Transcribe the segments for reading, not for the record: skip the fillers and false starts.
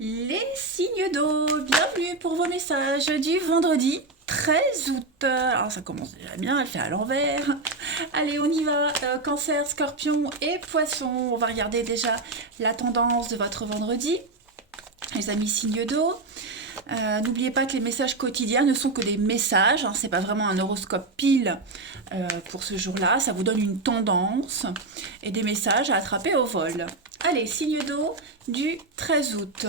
Les signes d'eau, bienvenue pour vos messages du vendredi 13 août. Alors ça commence déjà bien, elle fait à l'envers. Allez, on y va. Cancer, scorpion et poisson. On va regarder déjà la tendance de votre vendredi. Les amis signes d'eau. N'oubliez pas que les messages quotidiens ne sont que des messages, hein, c'est pas vraiment un horoscope pile pour ce jour-là, ça vous donne une tendance et des messages à attraper au vol. Allez, signe d'eau du 13 août.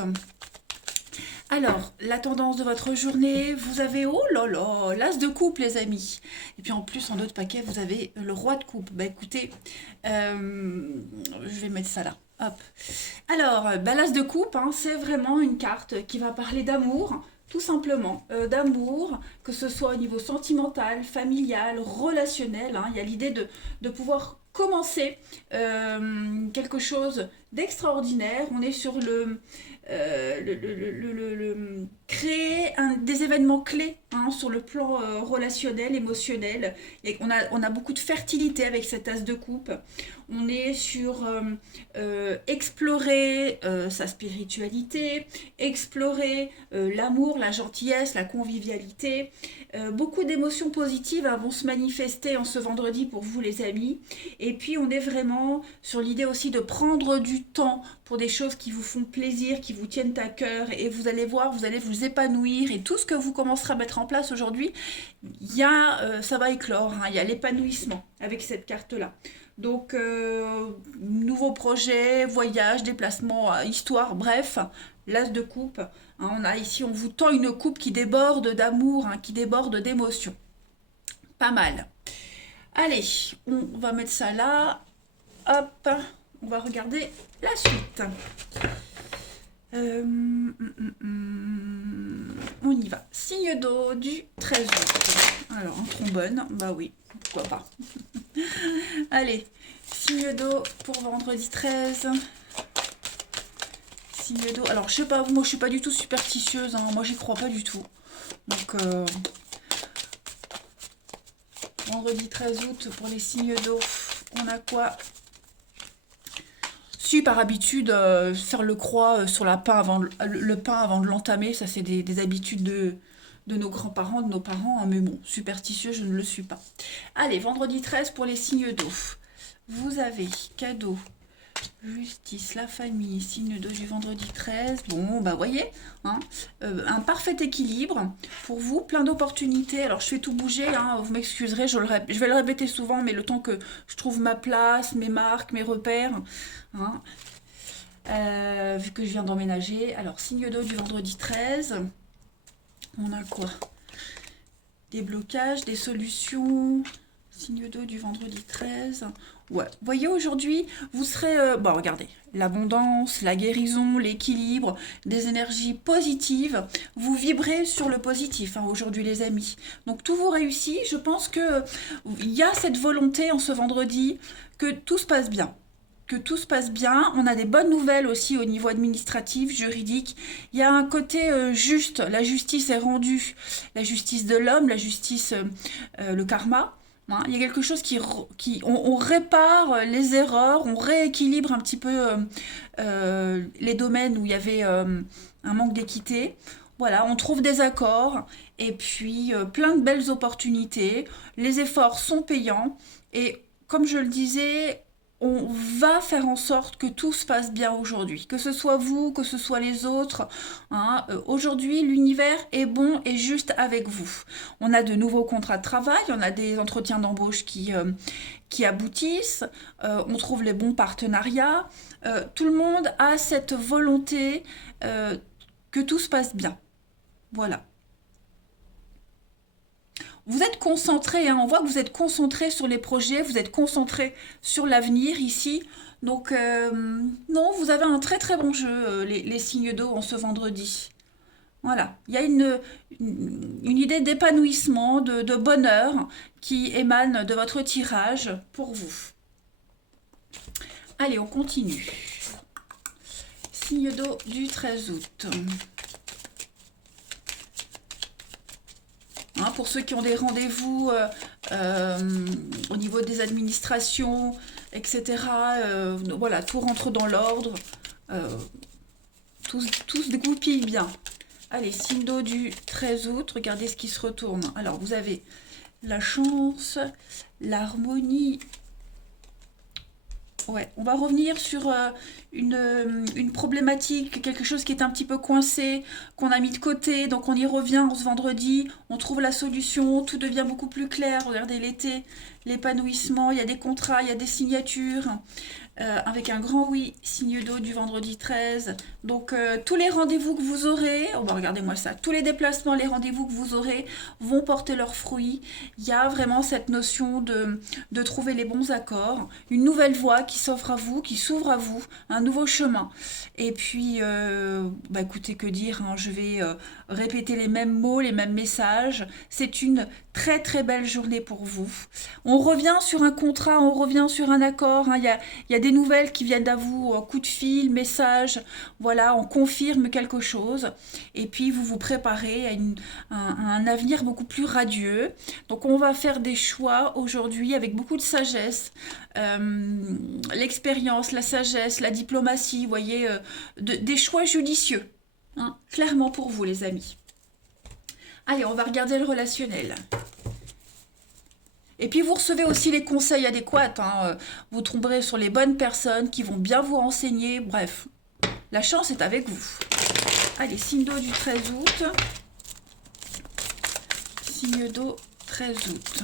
Alors, la tendance de votre journée, vous avez, oh là là, l'as de coupe les amis. Et puis en plus, en autre paquet, vous avez le roi de coupe. Bah écoutez, je vais mettre ça là. Hop. Alors, l'as de coupe, hein, c'est vraiment une carte qui va parler d'amour, tout simplement. D'amour, que ce soit au niveau sentimental, familial, relationnel. Hein. Il y a l'idée de pouvoir commencer quelque chose d'extraordinaire. On est sur créer des événements clés hein, sur le plan relationnel, émotionnel. Et on a beaucoup de fertilité avec cet as de coupe. On est sur explorer sa spiritualité, explorer l'amour, la gentillesse, la convivialité. Beaucoup d'émotions positives hein, vont se manifester en ce vendredi pour vous les amis. Et puis on est vraiment sur l'idée aussi de prendre du temps pour des choses qui vous font plaisir, qui vous tiennent à cœur. Et vous allez voir, vous allez vous épanouir. Et tout ce que vous commencerez à mettre en place aujourd'hui, ça va éclore. Hein, il y a l'épanouissement avec cette carte-là. Donc, nouveaux projets, voyages, déplacements, histoire, bref, l'as de coupe. Hein, on vous tend une coupe qui déborde d'amour, hein, qui déborde d'émotion. Pas mal. Allez, on va mettre ça là. Hop, on va regarder la suite. On y va. Signe d'eau du 13 août. Alors, un trombone, bah oui, pourquoi pas. Allez, signe d'eau pour vendredi 13. Signe d'eau. Alors, je sais pas, moi je suis pas du tout superstitieuse, hein. Moi j'y crois pas du tout. Donc, vendredi 13 août pour les signes d'eau, on a quoi? Si, par habitude, faire le croix sur le pain avant de l'entamer, ça c'est des habitudes de nos grands-parents, de nos parents, hein, mais bon, superstitieux, je ne le suis pas. Allez, vendredi 13 pour les signes d'eau. Vous avez cadeau, justice, la famille, signe d'eau du vendredi 13. Bon, bah voyez, hein, un parfait équilibre pour vous, plein d'opportunités. Alors je fais tout bouger, hein, vous m'excuserez, je vais le répéter souvent, mais le temps que je trouve ma place, mes marques, mes repères, hein, vu que je viens d'emménager. Alors signe d'eau du vendredi 13. On a quoi? Des blocages, des solutions. Signe d'eau du vendredi 13. Ouais, vous voyez aujourd'hui, vous serez... bon, regardez, l'abondance, la guérison, l'équilibre, des énergies positives. Vous vibrez sur le positif hein, aujourd'hui les amis. Donc tout vous réussit. Je pense que il y a cette volonté en ce vendredi que tout se passe bien. Que tout se passe bien. On a des bonnes nouvelles aussi au niveau administratif, juridique. Il y a un côté juste. La justice est rendue. La justice de l'homme, la justice, le karma. Hein, il y a quelque chose on répare les erreurs, on rééquilibre un petit peu les domaines où il y avait un manque d'équité. Voilà, on trouve des accords et puis plein de belles opportunités. Les efforts sont payants et comme je le disais, on va faire en sorte que tout se passe bien aujourd'hui. Que ce soit vous, que ce soit les autres. Hein, aujourd'hui, l'univers est bon et juste avec vous. On a de nouveaux contrats de travail, on a des entretiens d'embauche qui aboutissent, on trouve les bons partenariats. Tout le monde a cette volonté que tout se passe bien. Voilà. Vous êtes concentré, hein, on voit que vous êtes concentré sur les projets, vous êtes concentré sur l'avenir ici. Donc, non, vous avez un très très bon jeu, les signes d'eau en ce vendredi. Voilà, il y a une idée d'épanouissement, de bonheur qui émane de votre tirage pour vous. Allez, on continue. Signe d'eau du 13 août. Hein, pour ceux qui ont des rendez-vous au niveau des administrations, etc. Voilà, tout rentre dans l'ordre. Tout se goupille bien. Allez, signe d'eau du 13 août. Regardez ce qui se retourne. Alors, vous avez la chance, l'harmonie. Ouais, on va revenir sur une problématique, quelque chose qui est un petit peu coincé, qu'on a mis de côté. Donc, on y revient ce vendredi. On trouve la solution. Tout devient beaucoup plus clair. Regardez l'été, l'épanouissement. Il y a des contrats, il y a des signatures. Avec un grand oui, signe d'eau du vendredi 13. Donc tous les rendez-vous que vous aurez, oh bah regardez-moi ça, tous les déplacements, les rendez-vous que vous aurez vont porter leurs fruits. Il y a vraiment cette notion de trouver les bons accords, une nouvelle voie qui s'offre à vous, qui s'ouvre à vous, un nouveau chemin. Et puis, bah écoutez, que dire, hein, je vais répéter les mêmes mots, les mêmes messages. C'est une très très belle journée pour vous. On revient sur un contrat, on revient sur un accord, hein. Il y a des nouvelles qui viennent à vous, coup de fil, message, voilà, on confirme quelque chose. Et puis vous vous préparez à un avenir beaucoup plus radieux. Donc on va faire des choix aujourd'hui avec beaucoup de sagesse. L'expérience, la sagesse, la diplomatie, vous voyez, des choix judicieux, hein, clairement pour vous les amis. Allez, on va regarder le relationnel. Et puis vous recevez aussi les conseils adéquats, hein. Vous tomberez sur les bonnes personnes qui vont bien vous renseigner. Bref, la chance est avec vous. Allez, signe d'eau du 13 août. Signe d'eau 13 août.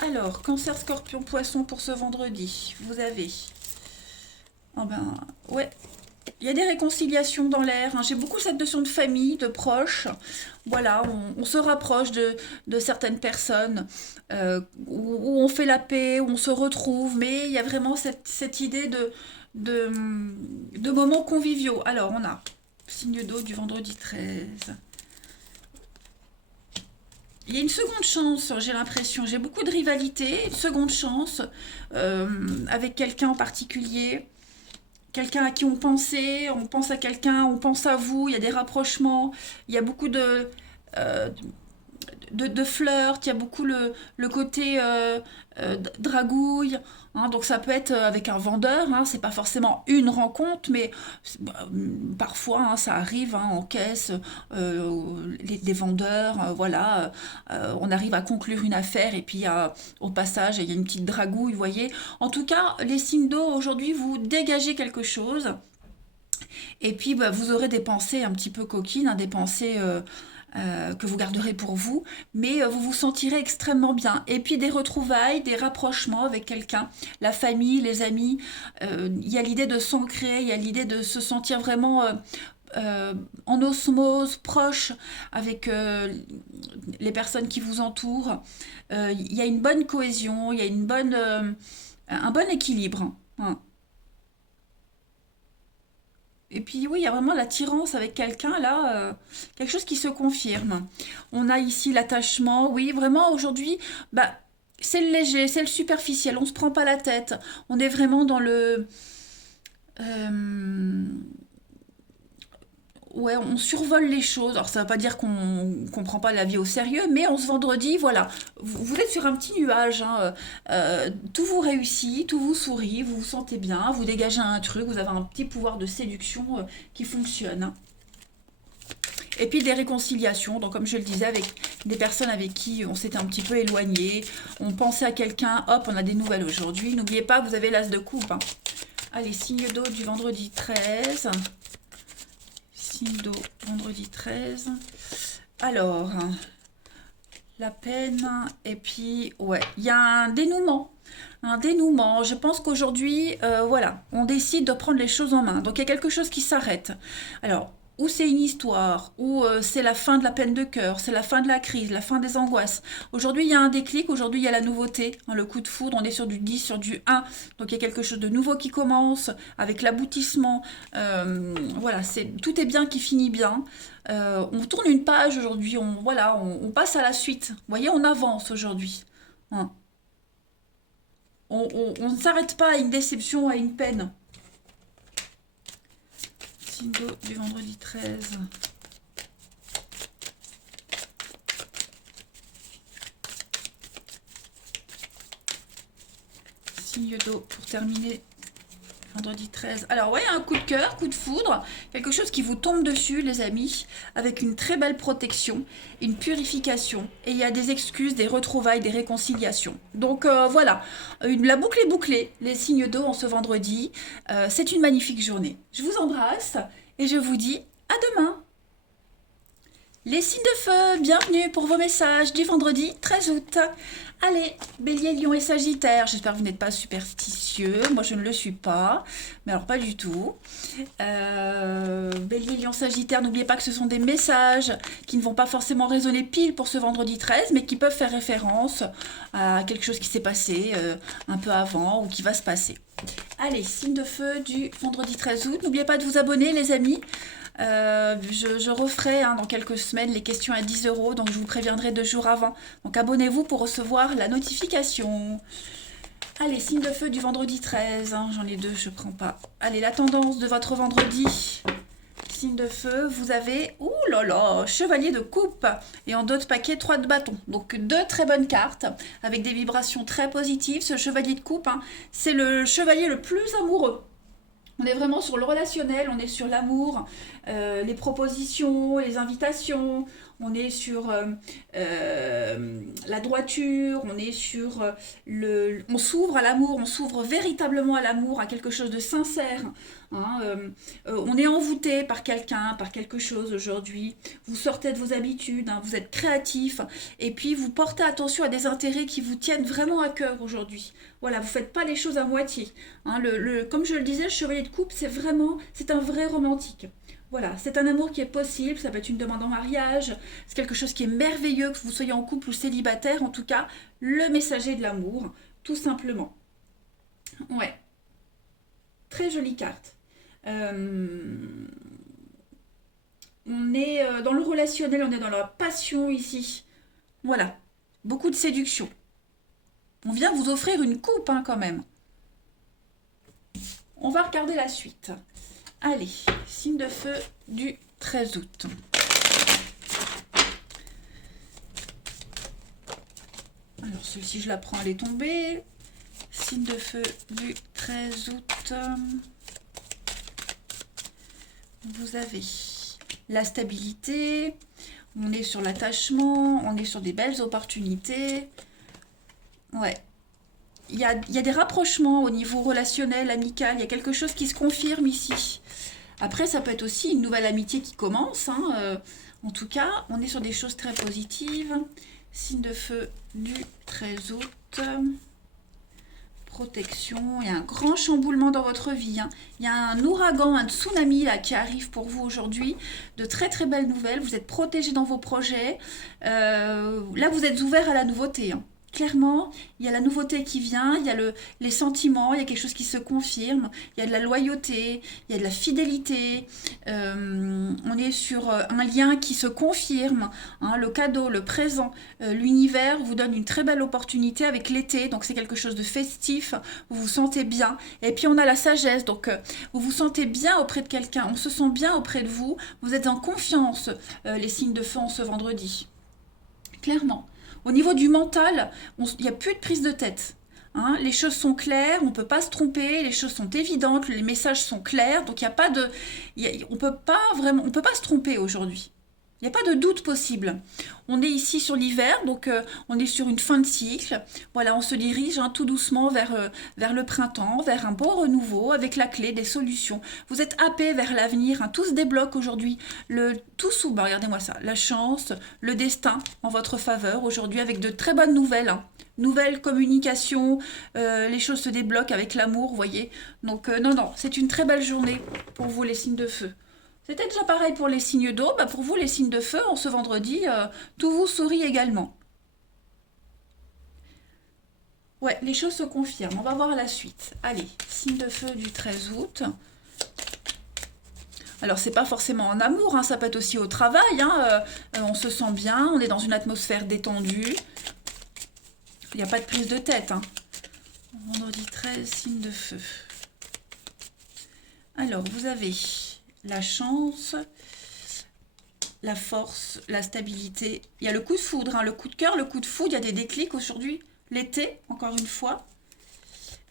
Alors, cancer, scorpion, poisson pour ce vendredi. Vous avez... Oh ben, ouais, il y a des réconciliations dans l'air, hein. J'ai beaucoup cette notion de famille, de proches. Voilà, on se rapproche de certaines personnes où on fait la paix, où on se retrouve, mais il y a vraiment cette idée de, de moments conviviaux. Alors, on a signe d'eau du vendredi 13. Il y a une seconde chance, j'ai l'impression. J'ai beaucoup de rivalité, une seconde chance avec quelqu'un en particulier. Quelqu'un à qui on pensait, on pense à quelqu'un, on pense à vous, il y a des rapprochements, il y a beaucoup euh, de flirt, il y a beaucoup le côté dragouille, hein. Donc ça peut être avec un vendeur, hein, c'est pas forcément une rencontre, mais parfois hein, ça arrive hein, en caisse, des vendeurs, voilà, on arrive à conclure une affaire et puis au passage il y a une petite dragouille, vous voyez. En tout cas, les signes d'eau aujourd'hui, vous dégagez quelque chose. Et puis, bah, vous aurez des pensées un petit peu coquines, hein, des pensées que vous garderez pour vous, mais vous vous sentirez extrêmement bien. Et puis des retrouvailles, des rapprochements avec quelqu'un, la famille, les amis. Il y a l'idée de s'ancrer, il y a l'idée de se sentir vraiment en osmose, proche avec les personnes qui vous entourent. Il y a une bonne cohésion, il y a un bon équilibre, hein. Et puis oui, il y a vraiment l'attirance avec quelqu'un là, quelque chose qui se confirme. On a ici l'attachement, oui, vraiment aujourd'hui, bah, c'est le léger, c'est le superficiel, on se prend pas la tête, on est vraiment dans le... euh, ouais, on survole les choses. Alors ça ne veut pas dire qu'on prend pas la vie au sérieux, mais on se vendredi, voilà, vous êtes sur un petit nuage, hein, tout vous réussit, tout vous sourit, vous vous sentez bien, vous dégagez un truc, vous avez un petit pouvoir de séduction qui fonctionne, hein. Et puis des réconciliations, donc comme je le disais, avec des personnes avec qui on s'était un petit peu éloigné, on pensait à quelqu'un, hop, on a des nouvelles aujourd'hui. N'oubliez pas, vous avez l'as de coupe, hein. Allez, signe d'eau du vendredi 13. Signe d'eau, vendredi 13. Alors, la peine, et puis, ouais, il y a un dénouement. Un dénouement. Je pense qu'aujourd'hui, voilà, on décide de prendre les choses en main. Donc, il y a quelque chose qui s'arrête. Alors, ou c'est une histoire, ou c'est la fin de la peine de cœur, c'est la fin de la crise, la fin des angoisses. Aujourd'hui, il y a un déclic, aujourd'hui, il y a la nouveauté, hein, le coup de foudre, on est sur du 10, sur du 1. Donc, il y a quelque chose de nouveau qui commence, avec l'aboutissement. Voilà, tout est bien qui finit bien. On tourne une page aujourd'hui, voilà, on passe à la suite. Vous voyez, on avance aujourd'hui, hein. On ne s'arrête pas à une déception, à une peine. Signe d'eau du vendredi 13. signe d'eau pour terminer vendredi 13. Alors ouais, un coup de cœur, coup de foudre, quelque chose qui vous tombe dessus les amis, avec une très belle protection, une purification, et il y a des excuses, des retrouvailles, des réconciliations. Donc voilà, la boucle est bouclée, les signes d'eau en ce vendredi. C'est une magnifique journée. Je vous embrasse et je vous dis à demain. Les signes de feu, bienvenue pour vos messages du vendredi 13 août. Allez, Bélier, Lion et Sagittaire, j'espère que vous n'êtes pas superstitieux, moi je ne le suis pas, mais alors pas du tout. Bélier, Lion, Sagittaire, n'oubliez pas que ce sont des messages qui ne vont pas forcément résonner pile pour ce vendredi 13, mais qui peuvent faire référence à quelque chose qui s'est passé un peu avant ou qui va se passer. Allez, signe de feu du vendredi 13 août, n'oubliez pas de vous abonner les amis. Je referai dans quelques semaines les questions à 10 €, donc je vous préviendrai 2 jours avant. Donc abonnez-vous pour recevoir la notification. Allez, signe de feu du vendredi 13, j'en ai 2, je prends pas. Allez, la tendance de votre vendredi, signe de feu, vous avez, ouh là là, chevalier de coupe, et en d'autres paquets, 3 de bâton. Donc 2 très bonnes cartes, avec des vibrations très positives. Ce chevalier de coupe, c'est le chevalier le plus amoureux. On est vraiment sur le relationnel, on est sur l'amour, les propositions, les invitations, on est sur la droiture, on est sur on s'ouvre à l'amour, on s'ouvre véritablement à l'amour, à quelque chose de sincère. On est envoûté par quelqu'un, par quelque chose aujourd'hui. Vous sortez de vos habitudes, vous êtes créatif, et puis vous portez attention à des intérêts qui vous tiennent vraiment à cœur aujourd'hui. Voilà, vous ne faites pas les choses à moitié. Comme je le disais, le chevalier de coupe, c'est un vrai romantique. Voilà, c'est un amour qui est possible, ça peut être une demande en mariage, c'est quelque chose qui est merveilleux, que vous soyez en couple ou célibataire, en tout cas, le messager de l'amour, tout simplement. Ouais, très jolie carte. On est dans le relationnel, on est dans la passion ici. Voilà, beaucoup de séduction. On vient vous offrir une coupe quand même. On va regarder la suite. Allez, signe de feu du 13 août. Alors, celle-ci, je la prends, elle est tombée. Signe de feu du 13 août. Vous avez la stabilité. On est sur l'attachement. On est sur des belles opportunités. Ouais. Il y a des rapprochements au niveau relationnel, amical. Il y a quelque chose qui se confirme ici. Après, ça peut être aussi une nouvelle amitié qui commence. En tout cas, on est sur des choses très positives. Signe de feu du 13 août. Protection. Il y a un grand chamboulement dans votre vie. Il y a un ouragan, un tsunami là, qui arrive pour vous aujourd'hui. De très très belles nouvelles. Vous êtes protégé dans vos projets. Là, vous êtes ouvert à la nouveauté. Clairement, il y a la nouveauté qui vient, il y a les sentiments, il y a quelque chose qui se confirme, il y a de la loyauté, il y a de la fidélité, on est sur un lien qui se confirme, le cadeau, le présent, l'univers vous donne une très belle opportunité avec l'été, donc c'est quelque chose de festif, vous vous sentez bien, et puis on a la sagesse, donc vous vous sentez bien auprès de quelqu'un, on se sent bien auprès de vous, vous êtes en confiance, les signes de feu en ce vendredi, clairement. Au niveau du mental, il n'y a plus de prise de tête. Les choses sont claires, on ne peut pas se tromper, les choses sont évidentes, les messages sont clairs, donc il n'y a pas de, on peut pas se tromper aujourd'hui. Il n'y a pas de doute possible. On est ici sur l'hiver, donc on est sur une fin de cycle. Voilà, on se dirige tout doucement vers le printemps, vers un beau renouveau, avec la clé des solutions. Vous êtes happé vers l'avenir, tout se débloque aujourd'hui. Tout s'ouvre, regardez-moi ça, la chance, le destin en votre faveur aujourd'hui, avec de très bonnes nouvelles. Nouvelles communications, les choses se débloquent avec l'amour, vous voyez. Donc non, c'est une très belle journée pour vous les signes de feu. C'était déjà pareil pour les signes d'eau. Pour vous, les signes de feu, en ce vendredi, tout vous sourit également. Ouais, les choses se confirment. On va voir la suite. Allez, signe de feu du 13 août. Alors, c'est pas forcément en amour, ça peut être aussi au travail. On se sent bien, on est dans une atmosphère détendue. Il n'y a pas de prise de tête. Vendredi 13, signe de feu. Alors, vous avez la chance, la force, la stabilité. Il y a le coup de foudre, le coup de cœur, le coup de foudre. Il y a des déclics aujourd'hui. L'été, encore une fois.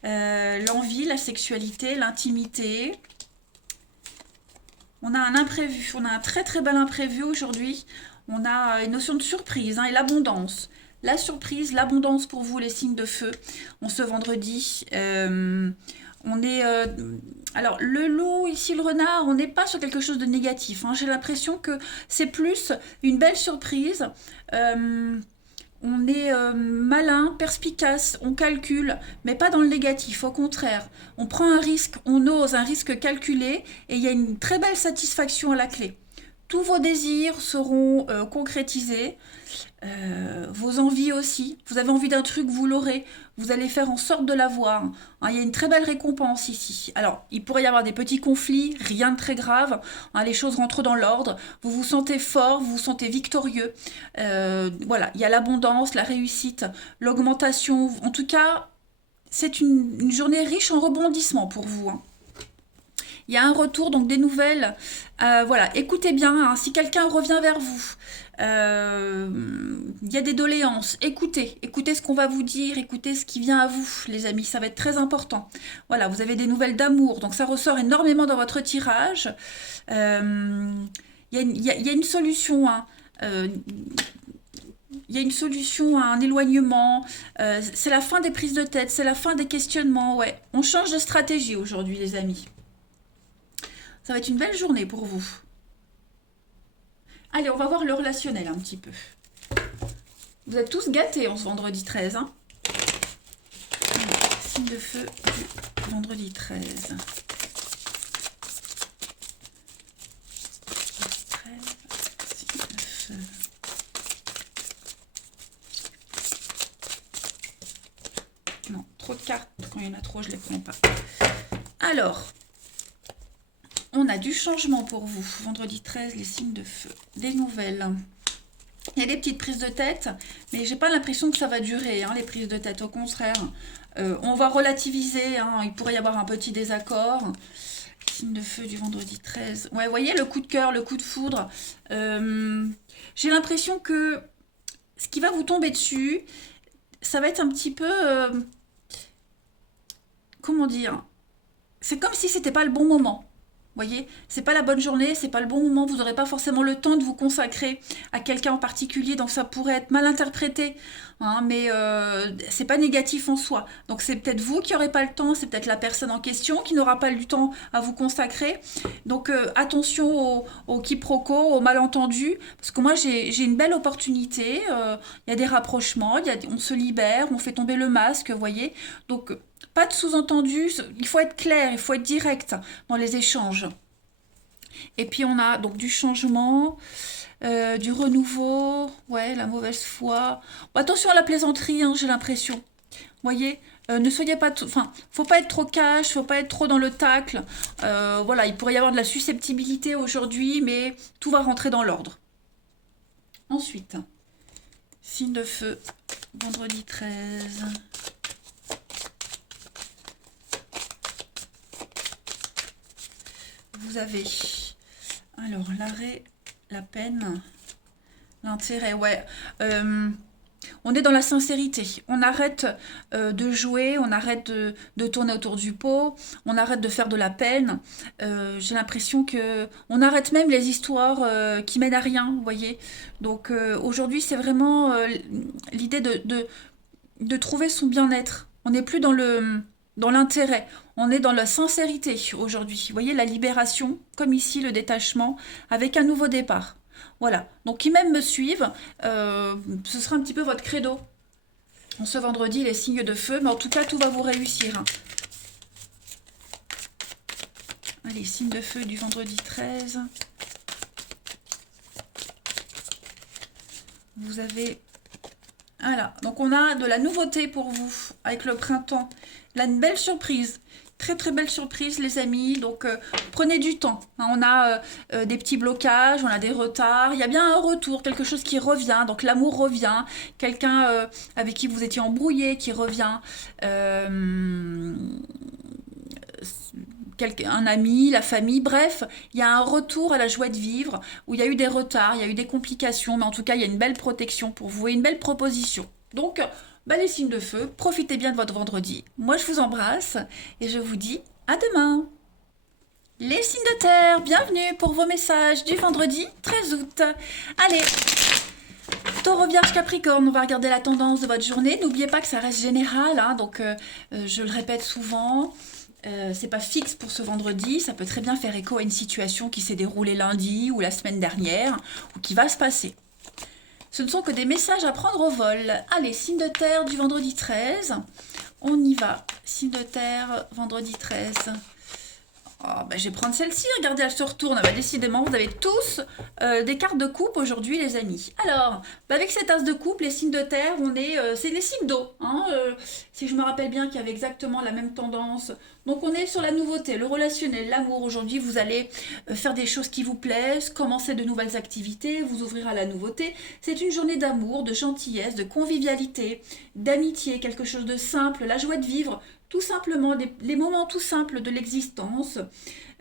l'envie, la sexualité, l'intimité. On a un imprévu, on a un très très bel imprévu aujourd'hui. On a une notion de surprise, hein, et l'abondance. La surprise, l'abondance pour vous, les signes de feu. On ce vendredi. On est... alors, le loup, ici le renard, on n'est pas sur quelque chose de négatif, hein. J'ai l'impression que c'est plus une belle surprise. On est malin, perspicace, on calcule, mais pas dans le négatif, au contraire. On prend un risque, on ose un risque calculé, et il y a une très belle satisfaction à la clé. Tous vos désirs seront concrétisés, vos envies aussi. Vous avez envie d'un truc, vous l'aurez. Vous allez faire en sorte de l'avoir. Hein, il y a une très belle récompense ici. Alors, il pourrait y avoir des petits conflits, rien de très grave. Hein, les choses rentrent dans l'ordre. Vous vous sentez fort, vous vous sentez victorieux. Voilà, il y a l'abondance, la réussite, l'augmentation. En tout cas, c'est une journée riche en rebondissements pour vous, hein. Il y a un retour, donc des nouvelles. Voilà, écoutez bien, hein, si quelqu'un revient vers vous, il y a des doléances. Écoutez ce qu'on va vous dire, écoutez ce qui vient à vous, les amis, ça va être très important. Voilà, vous avez des nouvelles d'amour, donc ça ressort énormément dans votre tirage. Il y a une solution, hein. Il y a une solution à un éloignement, c'est la fin des prises de tête, c'est la fin des questionnements, ouais. On change de stratégie aujourd'hui, les amis. Ça va être une belle journée pour vous. Allez, on va voir le relationnel un petit peu. Vous êtes tous gâtés en ce vendredi 13. Hein. Signe de feu du vendredi 13. 13, signe de feu. Non, trop de cartes. Quand il y en a trop, je ne les prends pas. Alors... On a du changement pour vous. Vendredi 13, les signes de feu. Des nouvelles. Il y a des petites prises de tête, mais j'ai pas l'impression que ça va durer, hein, les prises de tête. Au contraire, on va relativiser. Hein, il pourrait y avoir un petit désaccord. Signe de feu du vendredi 13. Ouais, vous voyez, le coup de cœur, le coup de foudre. J'ai l'impression que ce qui va vous tomber dessus, ça va être un petit peu... comment dire? C'est comme si c'était pas le bon moment. Voyez, c'est pas la bonne journée, c'est pas le bon moment, vous n'aurez pas forcément le temps de vous consacrer à quelqu'un en particulier, donc ça pourrait être mal interprété, hein, mais c'est pas négatif en soi. Donc c'est peut-être vous qui n'aurez pas le temps, c'est peut-être la personne en question qui n'aura pas du temps à vous consacrer. Donc attention au quiproquo, au malentendu, parce que moi j'ai une belle opportunité, il y a des rapprochements, on se libère, on fait tomber le masque, vous voyez. Donc pas de sous-entendu, il faut être clair, il faut être direct dans les échanges. Et puis on a donc du changement, du renouveau, ouais, la mauvaise foi. Bon, attention à la plaisanterie, hein, j'ai l'impression. Vous voyez, ne soyez pas... Enfin, faut pas être trop cash, faut pas être trop dans le tacle. Voilà, il pourrait y avoir de la susceptibilité aujourd'hui, mais tout va rentrer dans l'ordre. Ensuite, signe de feu, vendredi 13... Vous avez, alors, l'arrêt, la peine, l'intérêt, ouais. On est dans la sincérité. On arrête de jouer, on arrête de tourner autour du pot, on arrête de faire de la peine. J'ai l'impression que on arrête même les histoires qui mènent à rien, vous voyez. Donc aujourd'hui, c'est vraiment l'idée de trouver son bien-être. On n'est plus dans l'intérêt. On est dans la sincérité aujourd'hui. Vous voyez, la libération, comme ici, le détachement, avec un nouveau départ. Voilà. Donc, qui même me suivent, ce sera un petit peu votre credo. En ce vendredi, les signes de feu, mais en tout cas, tout va vous réussir. Hein. Allez, signes de feu du vendredi 13. Vous avez... Voilà, donc on a de la nouveauté pour vous avec le printemps. Là, une belle surprise. Très très belle surprise les amis, donc prenez du temps, hein. On a des petits blocages, on a des retards, il y a bien un retour, quelque chose qui revient, donc l'amour revient, quelqu'un avec qui vous étiez embrouillé qui revient, un ami, la famille, bref, il y a un retour à la joie de vivre, où il y a eu des retards, il y a eu des complications, mais en tout cas il y a une belle protection pour vous et une belle proposition. Donc Bah, les signes de feu, profitez bien de votre vendredi. Moi, je vous embrasse et je vous dis à demain. Les signes de terre, bienvenue pour vos messages du vendredi 13 août. Allez, Taureau, Vierge, Capricorne, on va regarder la tendance de votre journée. N'oubliez pas que ça reste général, hein, donc je le répète souvent. C'est pas fixe pour ce vendredi, ça peut très bien faire écho à une situation qui s'est déroulée lundi ou la semaine dernière ou qui va se passer. Ce ne sont que des messages à prendre au vol. Allez, signe de terre du vendredi 13. On y va. Signe de terre, vendredi 13. Oh, ben, je vais prendre celle-ci, regardez, elle se retourne. Bah, décidément, vous avez tous des cartes de coupe aujourd'hui, les amis. Alors, bah, avec cette as de coupe, les signes de terre, c'est les signes d'eau. Hein, si je me rappelle bien qu'il y avait exactement la même tendance. Donc, on est sur la nouveauté, le relationnel, l'amour. Aujourd'hui, vous allez faire des choses qui vous plaisent, commencer de nouvelles activités, vous ouvrir à la nouveauté. C'est une journée d'amour, de gentillesse, de convivialité, d'amitié, quelque chose de simple, la joie de vivre. Tout simplement, les moments tout simples de l'existence.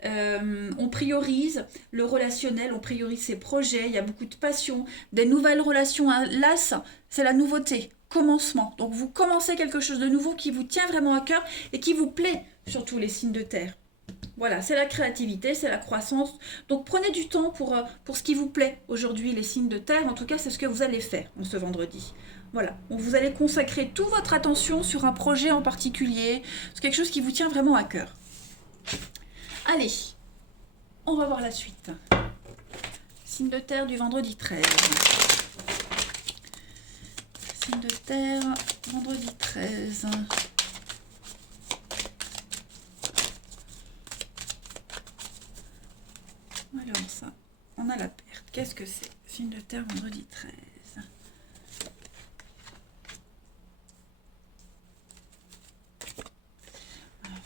On priorise le relationnel, on priorise ses projets, il y a beaucoup de passion, des nouvelles relations. Hein. Là, c'est la nouveauté, commencement. Donc vous commencez quelque chose de nouveau qui vous tient vraiment à cœur et qui vous plaît, surtout les signes de terre. Voilà, c'est la créativité, c'est la croissance. Donc prenez du temps pour ce qui vous plaît aujourd'hui, les signes de terre. En tout cas, c'est ce que vous allez faire en ce vendredi. Voilà, vous allez consacrer toute votre attention sur un projet en particulier, sur quelque chose qui vous tient vraiment à cœur. Allez, on va voir la suite. Signe de terre du vendredi 13. Signe de terre, vendredi 13. Alors ça, on a la perte. Qu'est-ce que c'est? Signe de terre, vendredi 13.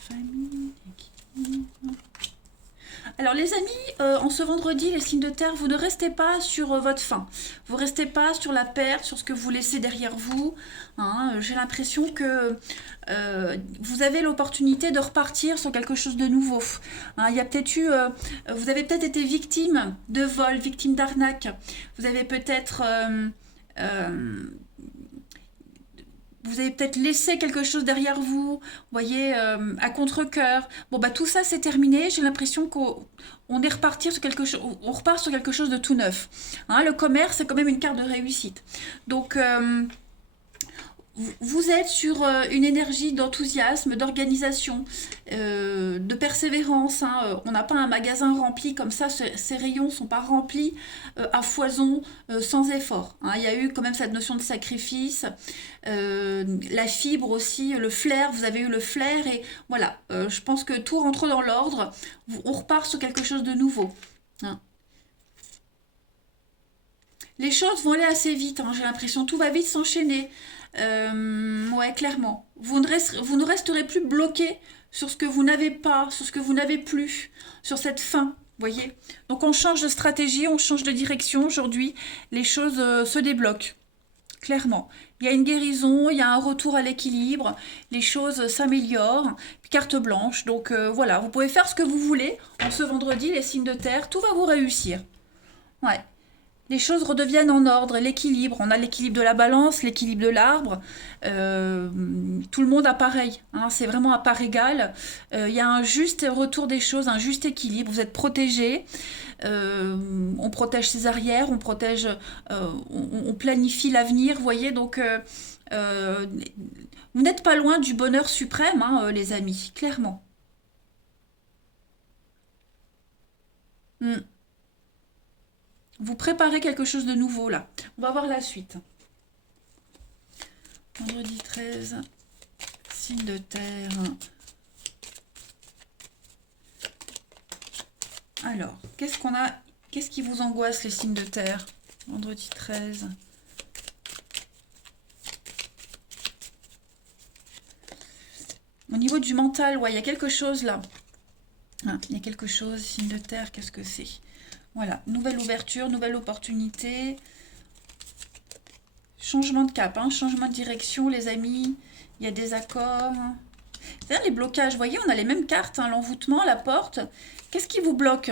Famille, équilibre. Alors les amis, en ce vendredi, les signes de terre, vous ne restez pas sur votre faim. Vous ne restez pas sur la perte, sur ce que vous laissez derrière vous. Hein. J'ai l'impression que vous avez l'opportunité de repartir sur quelque chose de nouveau. Hein, il y a peut-être eu, vous avez peut-être été victime de vol, victime d'arnaque. Vous avez peut-être... vous avez peut-être laissé quelque chose derrière vous, voyez, à contre-cœur. Bon, bah tout ça, c'est terminé. J'ai l'impression qu'on est reparti sur quelque chose, on repart sur quelque chose de tout neuf. Hein, le commerce, c'est quand même une carte de réussite. Donc, vous êtes sur une énergie d'enthousiasme, d'organisation, de persévérance. Hein. On n'a pas un magasin rempli comme ça, ces rayons ne sont pas remplis à foison, sans effort. Hein. Il y a eu quand même cette notion de sacrifice, la fibre aussi, le flair, vous avez eu le flair et voilà, je pense que tout rentre dans l'ordre, on repart sur quelque chose de nouveau. Hein. Les choses vont aller assez vite, hein, j'ai l'impression, tout va vite s'enchaîner. Ouais, clairement. Vous ne resterez plus bloqué sur ce que vous n'avez pas, sur ce que vous n'avez plus, sur cette fin. Voyez. Donc on change de stratégie, on change de direction. Aujourd'hui, les choses se débloquent. Clairement. Il y a une guérison, il y a un retour à l'équilibre, les choses s'améliorent. Carte blanche. Donc voilà, vous pouvez faire ce que vous voulez. En ce vendredi, les signes de terre, tout va vous réussir. Ouais. Les choses redeviennent en ordre, l'équilibre. On a l'équilibre de la balance, l'équilibre de l'arbre. Tout le monde a pareil. Hein, c'est vraiment à part égale. Il y a un juste retour des choses, un juste équilibre. Vous êtes protégés. On protège ses arrières, on protège, on planifie l'avenir. Vous voyez, donc vous n'êtes pas loin du bonheur suprême, hein, les amis, clairement. Mm. Vous préparez quelque chose de nouveau là. On va voir la suite. Vendredi 13, signe de terre. Alors, qu'est-ce qu'on a? Qu'est-ce qui vous angoisse les signes de terre? Vendredi 13. Au niveau du mental, ouais, il y a quelque chose là. Ah, il y a quelque chose, signe de terre, qu'est-ce que c'est? Voilà, nouvelle ouverture, nouvelle opportunité. Changement de cap, hein, changement de direction, les amis. Il y a des accords. C'est-à-dire les blocages, vous voyez, on a les mêmes cartes, hein, l'envoûtement, la porte. Qu'est-ce qui vous bloque?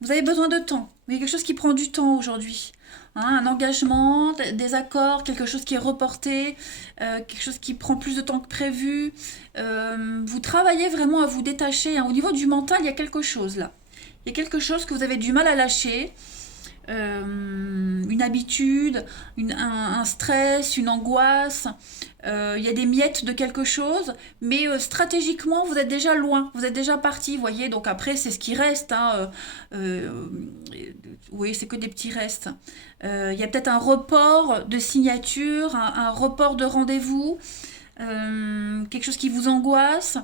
Vous avez besoin de temps. Il y a quelque chose qui prend du temps aujourd'hui. Hein, un engagement, des accords, quelque chose qui est reporté, quelque chose qui prend plus de temps que prévu. Vous travaillez vraiment à vous détacher, hein. Au niveau du mental, il y a quelque chose là. Il y a quelque chose que vous avez du mal à lâcher. Une habitude, un stress, une angoisse. Il y a des miettes de quelque chose, mais stratégiquement, vous êtes déjà loin, vous êtes déjà parti, vous voyez. Donc après, c'est ce qui reste. Hein, oui, c'est que des petits restes. Il y a peut-être un report de signature, un report de rendez-vous, quelque chose qui vous angoisse.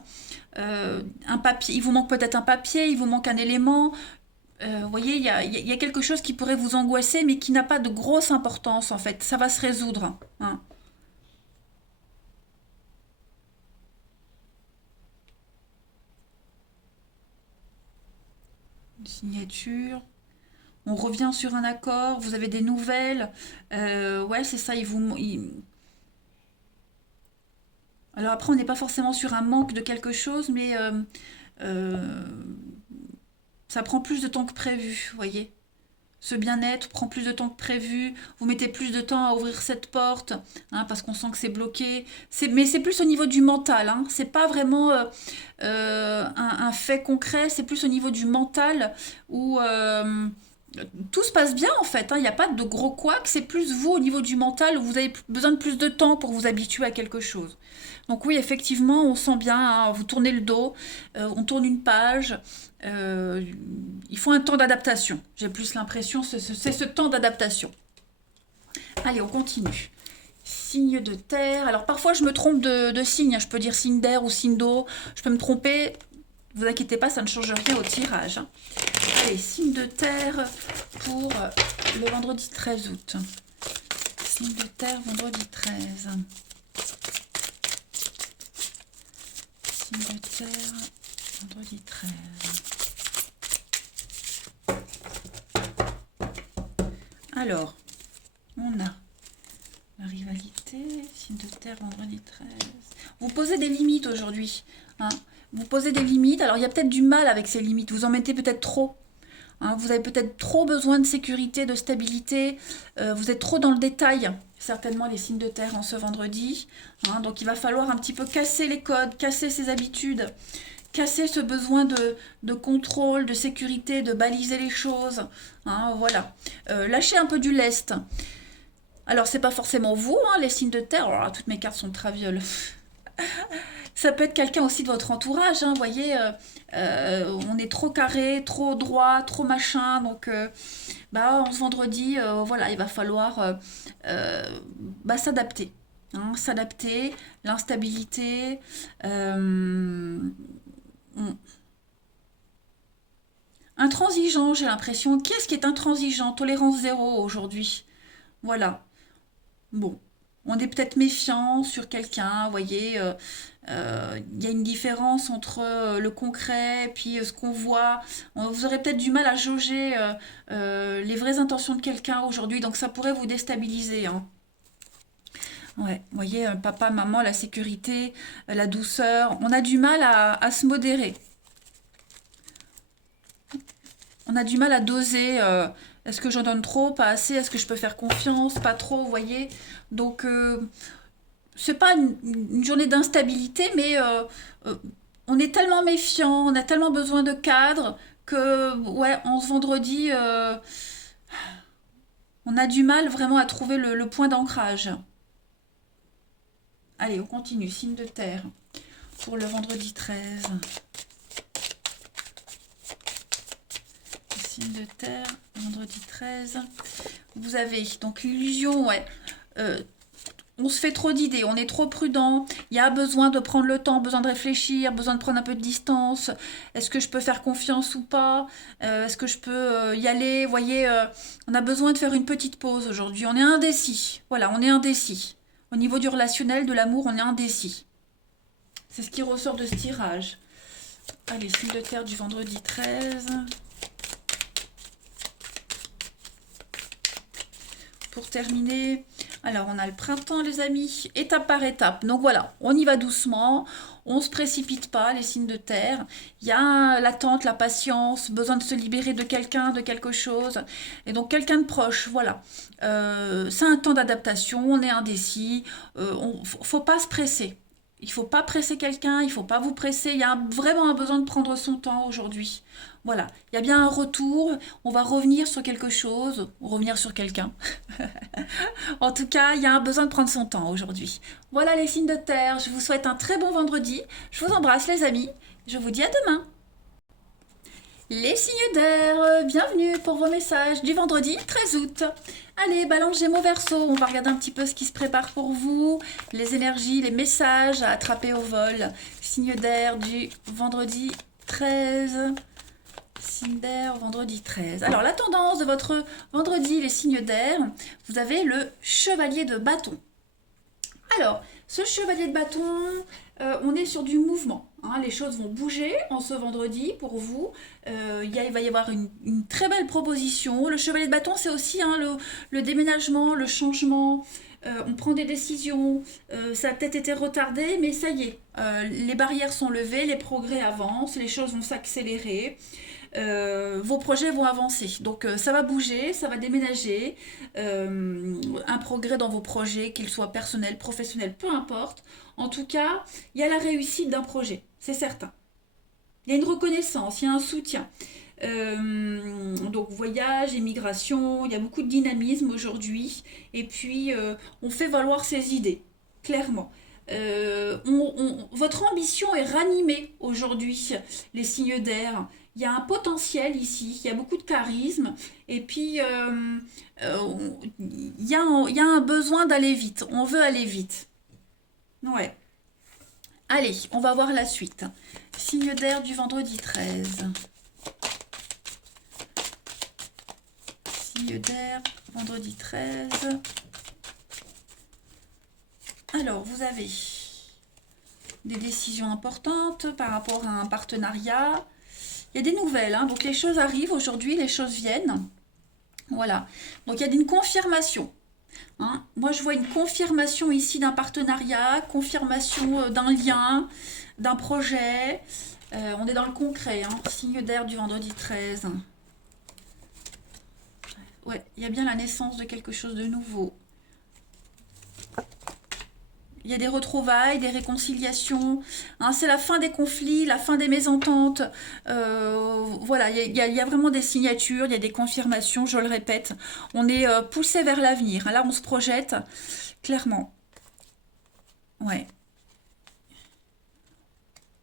Un papier, il vous manque peut-être un papier, il vous manque un élément. Vous voyez, il y a quelque chose qui pourrait vous angoisser, mais qui n'a pas de grosse importance en fait. Ça va se résoudre. Hein. Une signature. On revient sur un accord. Vous avez des nouvelles. Ouais, c'est ça. Alors après, on n'est pas forcément sur un manque de quelque chose, mais euh, ça prend plus de temps que prévu. Vous voyez. Ce bien-être prend plus de temps que prévu, vous mettez plus de temps à ouvrir cette porte, hein, parce qu'on sent que c'est bloqué. Mais c'est plus au niveau du mental, hein. C'est pas vraiment un fait concret, c'est plus au niveau du mental où tout se passe bien en fait, hein. Il n'y a pas de gros couacs, c'est plus vous au niveau du mental où vous avez besoin de plus de temps pour vous habituer à quelque chose. Donc oui, effectivement, on sent bien, hein, vous tournez le dos, on tourne une page. euh, il faut un temps d'adaptation. J'ai plus l'impression, c'est ce temps d'adaptation. Allez, on continue. Signe de terre. Alors parfois je me trompe de signe, hein. Je peux dire signe d'air ou signe d'eau. Je peux me tromper. Ne vous inquiétez pas, ça ne change rien au tirage. Hein. Allez, signe de terre pour le vendredi 13 août. Signe de terre, vendredi 13. Signe de terre, vendredi 13. Alors, on a la rivalité, signe de terre, vendredi 13. Vous posez des limites aujourd'hui. Hein. Vous posez des limites. Alors, il y a peut-être du mal avec ces limites. Vous en mettez peut-être trop. Hein. Vous avez peut-être trop besoin de sécurité, de stabilité. Vous êtes trop dans le détail. Certainement les signes de terre en ce vendredi. Hein. Donc, il va falloir un petit peu casser les codes, casser ses habitudes. Casser ce besoin de contrôle, de sécurité, de baliser les choses. Hein, voilà. Lâcher un peu du lest. Alors, c'est pas forcément vous, hein, les signes de terre. Alors, toutes mes cartes sont travioles. Ça peut être quelqu'un aussi de votre entourage. Hein, vous voyez, on est trop carré, trop droit, trop machin. Donc, bah, en ce vendredi, voilà, il va falloir bah, s'adapter. Hein, s'adapter, l'instabilité. Intransigeant, j'ai l'impression. Qui est intransigeant? Tolérance zéro aujourd'hui. Voilà. Bon. On est peut-être méfiant sur quelqu'un, vous voyez. Il y a une différence entre le concret et puis ce qu'on voit. Vous aurez peut-être du mal à jauger les vraies intentions de quelqu'un aujourd'hui, donc ça pourrait vous déstabiliser. Hein. Ouais, vous voyez, papa, maman, la sécurité, la douceur. On a du mal à se modérer. On a du mal à doser. Est-ce que j'en donne trop, pas assez? Est-ce que je peux faire confiance? Pas trop, vous voyez? Donc, c'est pas une journée d'instabilité, mais euh, on est tellement méfiant, on a tellement besoin de cadre que, ouais, en ce vendredi, on a du mal vraiment à trouver le point d'ancrage. Allez, on continue. Signe de terre pour le vendredi 13. Signe de terre, vendredi 13. Vous avez donc l'illusion, ouais. Euh, on se fait trop d'idées, on est trop prudent, il y a besoin de prendre le temps, besoin de réfléchir, besoin de prendre un peu de distance. Est-ce que je peux faire confiance ou pas? Est-ce que je peux y aller? Vous voyez, on a besoin de faire une petite pause aujourd'hui. On est indécis. Voilà, on est indécis. Au niveau du relationnel, de l'amour, on est indécis. C'est ce qui ressort de ce tirage. Allez, signe de terre du vendredi 13. Pour terminer, Alors, on a le printemps, les amis, étape par étape. Donc voilà, on y va doucement, on se précipite pas, les signes de terre. Il y a l'attente, la patience, besoin de se libérer de quelqu'un, de quelque chose. Et donc, quelqu'un de proche, voilà. C'est un temps d'adaptation, on est indécis. Faut pas se presser. Il faut pas presser quelqu'un, il faut pas vous presser. Il y a vraiment un besoin de prendre son temps aujourd'hui. Voilà, il y a bien un retour. On va revenir sur quelque chose, revenir sur quelqu'un. En tout cas, il y a un besoin de prendre son temps aujourd'hui. Voilà les signes de terre. Je vous souhaite un très bon vendredi. Je vous embrasse les amis. Je vous dis à demain. Les signes d'air, bienvenue pour vos messages du vendredi 13 août. Allez, balance Gémeaux Verseau, on va regarder un petit peu ce qui se prépare pour vous, les énergies, les messages à attraper au vol. Signe d'air du vendredi 13. Signe d'air, vendredi 13. Alors, la tendance de votre vendredi, les signes d'air, vous avez le chevalier de bâton. Alors, ce chevalier de bâton, on est sur du mouvement. Hein, les choses vont bouger en ce vendredi pour vous. Il va y avoir une très belle proposition. Le chevalier de bâton, c'est aussi hein, le déménagement, le changement. On prend des décisions. Ça a peut-être été retardé, mais ça y est. Les barrières sont levées, les progrès avancent, les choses vont s'accélérer. Vos projets vont avancer. Donc ça va bouger, ça va déménager. Un progrès dans vos projets, qu'ils soient personnels, professionnels, peu importe. En tout cas, il y a la réussite d'un projet, c'est certain. Il y a une reconnaissance, il y a un soutien. Donc voyage, émigration, il y a beaucoup de dynamisme aujourd'hui. Et puis, on fait valoir ses idées, clairement. Votre ambition est ranimée aujourd'hui, les signes d'air. Il y a un potentiel ici, il y a beaucoup de charisme. Et puis, il y a un besoin d'aller vite. On veut aller vite. Ouais. Allez, on va voir la suite. Signe d'air du vendredi 13. Signe d'air, vendredi 13. Alors, vous avez des décisions importantes par rapport à un partenariat. Il y a des nouvelles, hein, donc les choses arrivent aujourd'hui, les choses viennent. Voilà. Donc, il y a une confirmation. Hein. Moi, je vois une confirmation ici d'un partenariat, confirmation d'un lien, d'un projet. On est dans le concret, hein. Signe d'air du vendredi 13. Ouais, il y a bien la naissance de quelque chose de nouveau. Il y a des retrouvailles, des réconciliations. Hein, c'est la fin des conflits, la fin des mésententes. Voilà, il y a vraiment des signatures, il y a des confirmations, je le répète. On est poussé vers l'avenir. Là, on se projette, clairement. Ouais.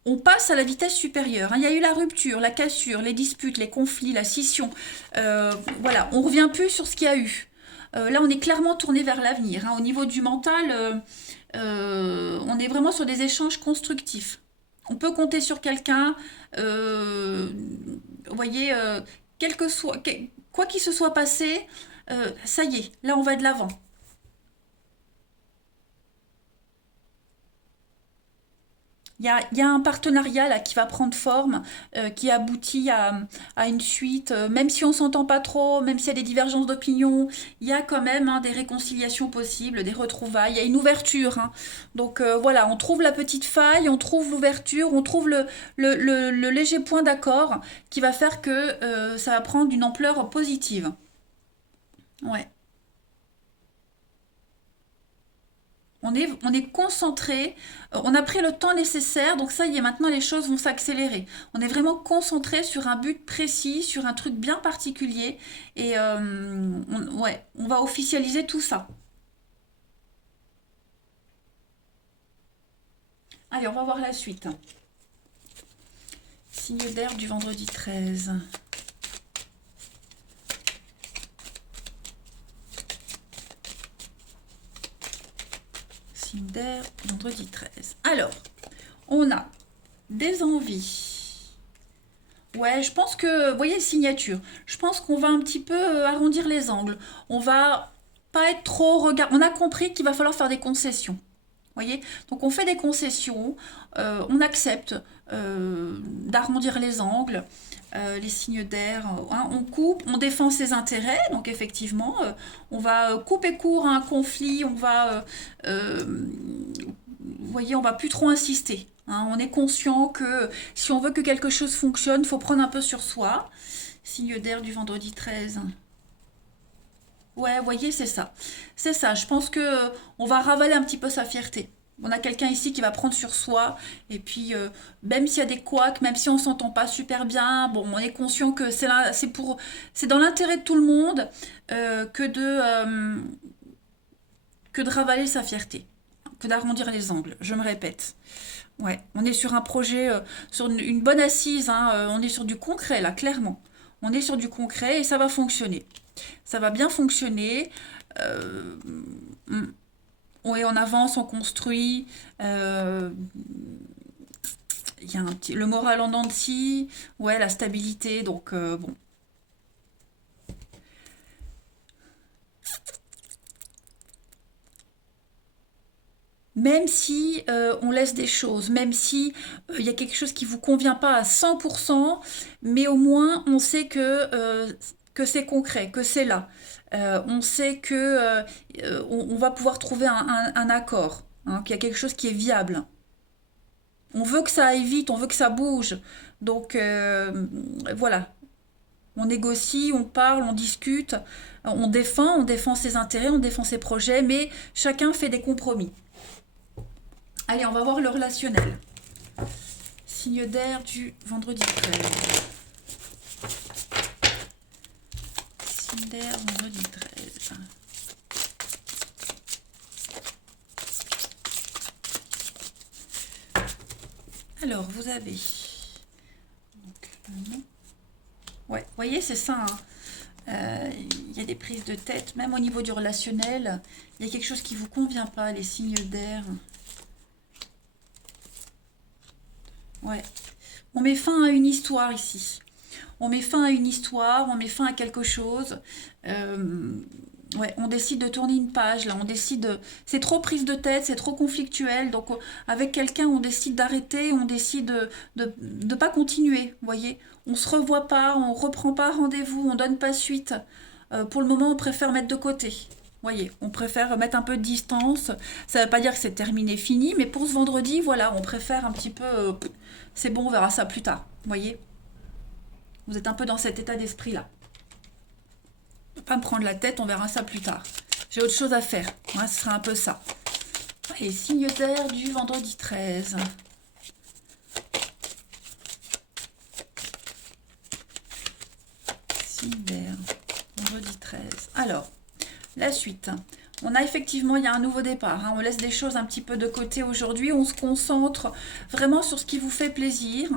On passe à la vitesse supérieure. Hein. Il y a eu la rupture, la cassure, les disputes, les conflits, la scission. Voilà, on ne revient plus sur ce qu'il y a eu. Là, on est clairement tourné vers l'avenir. Hein. Au niveau du mental, on est vraiment sur des échanges constructifs. On peut compter sur quelqu'un, vous voyez, quoi qu'il se soit passé, ça y est, là on va de l'avant. Il y a un partenariat là qui va prendre forme, qui aboutit à une suite, même si on s'entend pas trop, même s'il y a des divergences d'opinion, il y a quand même hein, des réconciliations possibles, des retrouvailles, il y a une ouverture. Hein. Donc voilà, on trouve la petite faille, on trouve l'ouverture, on trouve le léger point d'accord qui va faire que ça va prendre une ampleur positive. Ouais. On est concentré, on a pris le temps nécessaire, donc ça y est, maintenant les choses vont s'accélérer. On est vraiment concentré sur un but précis, sur un truc bien particulier, et ouais, on va officialiser tout ça. Allez, on va voir la suite. Signe d'air du vendredi 13. Signe d'air, vendredi 13. Alors, on a des envies. Ouais, je pense que, vous voyez, signature. Je pense qu'on va un petit peu arrondir les angles. On va pas être trop regard. On a compris qu'il va falloir faire des concessions. Vous voyez? Donc on fait des concessions, on accepte d'arrondir les angles, les signes d'air, hein, on coupe, on défend ses intérêts, donc effectivement, on va couper court à un conflit, on va, vous voyez, on va plus trop insister. Hein. On est conscient que si on veut que quelque chose fonctionne, il faut prendre un peu sur soi. Signe d'air du vendredi 13. Ouais, vous voyez, c'est ça. C'est ça. Je pense que on va ravaler un petit peu sa fierté. On a quelqu'un ici qui va prendre sur soi. Et puis, même s'il y a des couacs, même si on s'entend pas super bien, bon, on est conscient que c'est là, c'est dans l'intérêt de tout le monde que de ravaler sa fierté, que d'arrondir les angles. Je me répète. Ouais, on est sur un projet, sur une bonne assise, hein, on est sur du concret là, clairement. On est sur du concret et ça va fonctionner. Ça va bien fonctionner. Euh, ouais, on avance, on construit. Il y a le moral en dents de scie. Ouais, la stabilité. Donc, bon. Même si on laisse des choses, même si il y a quelque chose qui vous convient pas à 100%, mais au moins on sait que c'est concret, que c'est là. On sait que on va pouvoir trouver un accord, hein, qu'il y a quelque chose qui est viable. On veut que ça aille vite, on veut que ça bouge. Donc voilà, on négocie, on parle, on discute, on défend ses intérêts, on défend ses projets, mais chacun fait des compromis. Allez, on va voir le relationnel. Signe d'air du vendredi 13. Signe d'air, vendredi 13. Alors, vous avez... Donc, ouais, vous voyez, c'est ça. Il y a des prises de tête, même au niveau du relationnel. Il y a quelque chose qui ne vous convient pas, les signes d'air. Ouais. On met fin à une histoire ici. On met fin à une histoire, on met fin à quelque chose. Ouais, on décide de tourner une page, là, on décide c'est trop prise de tête, c'est trop conflictuel, donc avec quelqu'un, on décide d'arrêter, on décide de pas continuer, vous voyez. On se revoit pas, on reprend pas rendez-vous, on donne pas suite. Pour le moment, on préfère mettre de côté. Vous voyez, on préfère mettre un peu de distance. Ça ne veut pas dire que c'est terminé, fini, mais pour ce vendredi, voilà, on préfère un petit peu. C'est bon, on verra ça plus tard. Vous voyez, vous êtes un peu dans cet état d'esprit-là. Pas me prendre la tête, on verra ça plus tard. J'ai autre chose à faire. Ouais, ce sera un peu ça. Et signe d'air du vendredi 13. Signe d'air, vendredi 13. Alors, la suite. On a effectivement, il y a un nouveau départ. Hein. On laisse des choses un petit peu de côté aujourd'hui. On se concentre vraiment sur ce qui vous fait plaisir,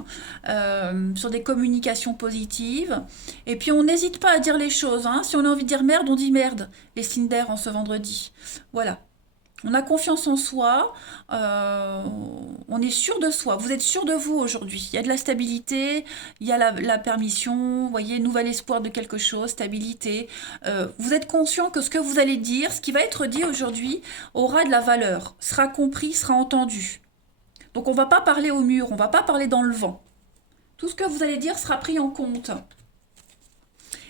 sur des communications positives. Et puis on n'hésite pas à dire les choses. Hein. Si on a envie de dire merde, on dit merde. Les signes d'air en ce vendredi. Voilà. On a confiance en soi, on est sûr de soi. Vous êtes sûr de vous aujourd'hui. Il y a de la stabilité, il y a la permission, vous voyez, nouvel espoir de quelque chose, stabilité. Vous êtes conscient que ce que vous allez dire, ce qui va être dit aujourd'hui, aura de la valeur, sera compris, sera entendu. Donc on ne va pas parler au mur, on ne va pas parler dans le vent. Tout ce que vous allez dire sera pris en compte.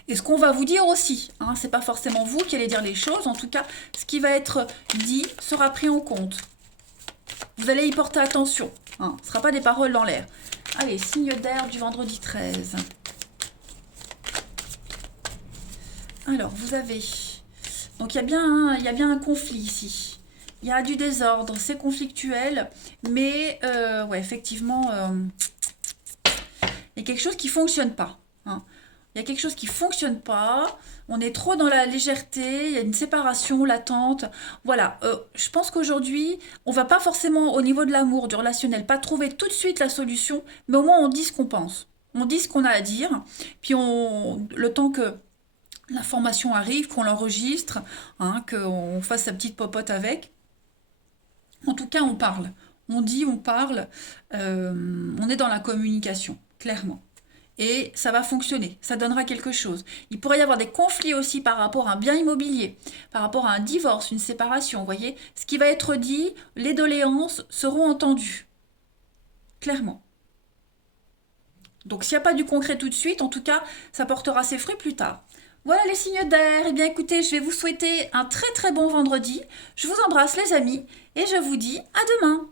Et ce qu'on va vous dire aussi, hein, c'est pas forcément vous qui allez dire les choses, en tout cas, ce qui va être dit sera pris en compte. Vous allez y porter attention, hein, ce ne sera pas des paroles dans l'air. Allez, signe d'air du vendredi 13. Alors, vous avez... Donc, il y a bien un conflit ici. Il y a du désordre, c'est conflictuel, mais ouais, effectivement, il y a quelque chose qui ne fonctionne pas. Hein. Il y a quelque chose qui ne fonctionne pas, on est trop dans la légèreté, il y a une séparation latente. Voilà, je pense qu'aujourd'hui, on va pas forcément au niveau de l'amour, du relationnel, pas trouver tout de suite la solution, mais au moins on dit ce qu'on pense. On dit ce qu'on a à dire, puis le temps que l'information arrive, qu'on l'enregistre, hein, qu'on fasse sa petite popote avec, en tout cas on parle. On dit, on parle, on est dans la communication, clairement et ça va fonctionner, ça donnera quelque chose. Il pourrait y avoir des conflits aussi par rapport à un bien immobilier, par rapport à un divorce, une séparation, vous voyez. Ce qui va être dit, les doléances seront entendues, clairement. Donc s'il n'y a pas du concret tout de suite, en tout cas, ça portera ses fruits plus tard. Voilà les signes d'air. Eh bien écoutez, je vais vous souhaiter un très très bon vendredi. Je vous embrasse les amis et je vous dis à demain.